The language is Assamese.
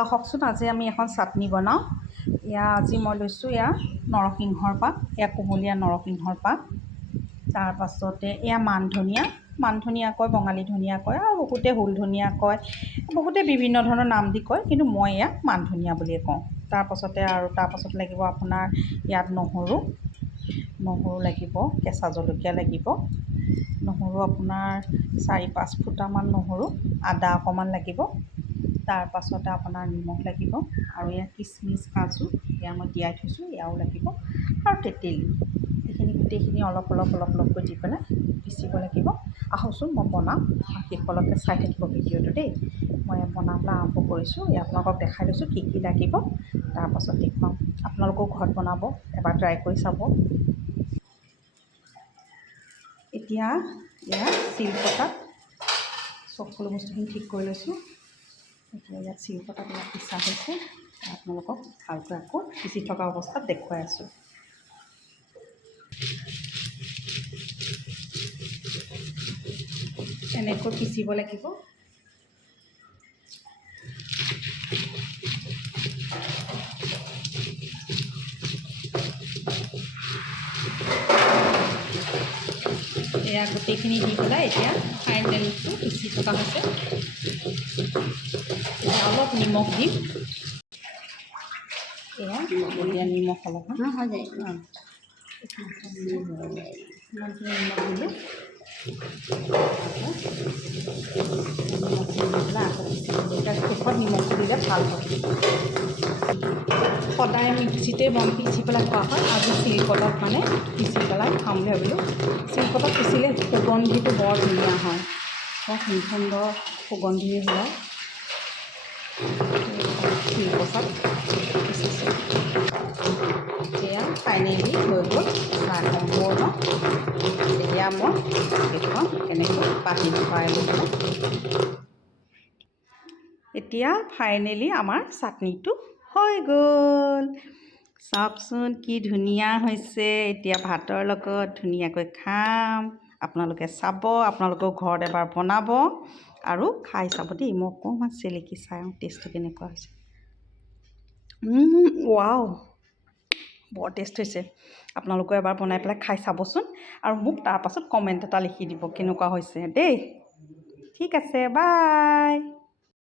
আহকচোন আজি আমি এখন চাটনি বনাওঁ। আজি মই লৈছোঁ নৰসিংহৰ পাত, কুমলীয়া নৰসিংহৰ পাত। তাৰপাছতে মান ধনিয়া কয়, বঙালী ধনিয়া কয়, আৰু বহুতে হুল ধনিয়া কয়, বহুতে বিভিন্ন ধৰণৰ নাম দি কয়, কিন্তু মই মান ধনিয়া বুলিয়ে কওঁ। তাৰপাছত লাগিব আপোনাৰ ইয়াত নহৰু লাগিব, কেঁচা জলকীয়া লাগিব, নহৰু আপোনাৰ 4-5 ফুটামান নহৰু, আদা অকণমান লাগিব। তাৰপাছতে আপোনাৰ নিমখ লাগিব, আৰু কিচমিচ কাজু মই তিয়াই থৈছোঁ, এয়াও লাগিব, আৰু তেঁতেলী। এইখিনি গোটেইখিনি অলপকৈ দি পেলাই পিচিব লাগিব। আহকচোন মই বনাম, শেষলৈকে চাই থাকিব ভিডিঅ'টো দেই। মই বনাবলৈ আৰম্ভ কৰিছোঁ, আপোনালোকক দেখাই লৈছোঁ কি কি লাগিব, তাৰপাছত দেখুৱাম। আপোনালোকেও ঘৰত বনাব, এবাৰ ট্ৰাই কৰি চাব। এতিয়া শিলপতাত সকলো বস্তুখিনি ঠিক কৰি লৈছোঁ। এতিয়া ইয়াত শিলপতাত পিছা হৈছে, আপোনালোকক ভালকৈ আকৌ পিচি থকা অৱস্থাত দেখুৱাই আছোঁ। এনেকৈ পিচিব লাগিব। গোটেইখিনি দি পেলাই এতিয়া ফাইনেলটো পিচি থকা হৈছে। অলপ নিমখ দিম, নিমখ অলপমান হৈ যায়, ইমানখিনি নিমখ দিলোঁ। শেষত নিমখটো দিলে ভাল হয়। সদায় মিক্সিতে পিচি পেলাই খোৱা হয়, আজি শিলপতাত পিচি পেলাই খাম বুলি ভাবিলোঁ। শিলপতাত পিচিলে সুগন্ধিটো বৰ ধুনীয়া হয়, বৰ সুন্দৰ সুগন্ধি ওলায়। শিলপতাত পিচিছোঁ। এতিয়া ফাইনেলি হৈ গ'ল সম্পূৰ্ণ। এতিয়া মই দেখুৱাম কেনেকৈ পানী ভৰাই লৈ পেলাই। এতিয়া ফাইনেলি আমাৰ চাটনিটো হৈ গ'ল। চাওকচোন কি ধুনীয়া হৈছে। এতিয়া ভাতৰ লগত ধুনীয়াকৈ খাম। আপোনালোকে চাব, আপোনালোকেও ঘৰত এবাৰ বনাব আৰু খাই চাব দেই। মই অকণমান চেলেকি চাওঁ টেষ্টটো কেনেকুৱা হৈছে। ৱাও, বৰ টেষ্ট হৈছে। আপোনালোকেও এবাৰ বনাই পেলাই খাই চাবচোন, আৰু মোক তাৰপাছত কমেণ্ট এটা লিখি দিব কেনেকুৱা হৈছে দেই। ঠিক আছে, বাই।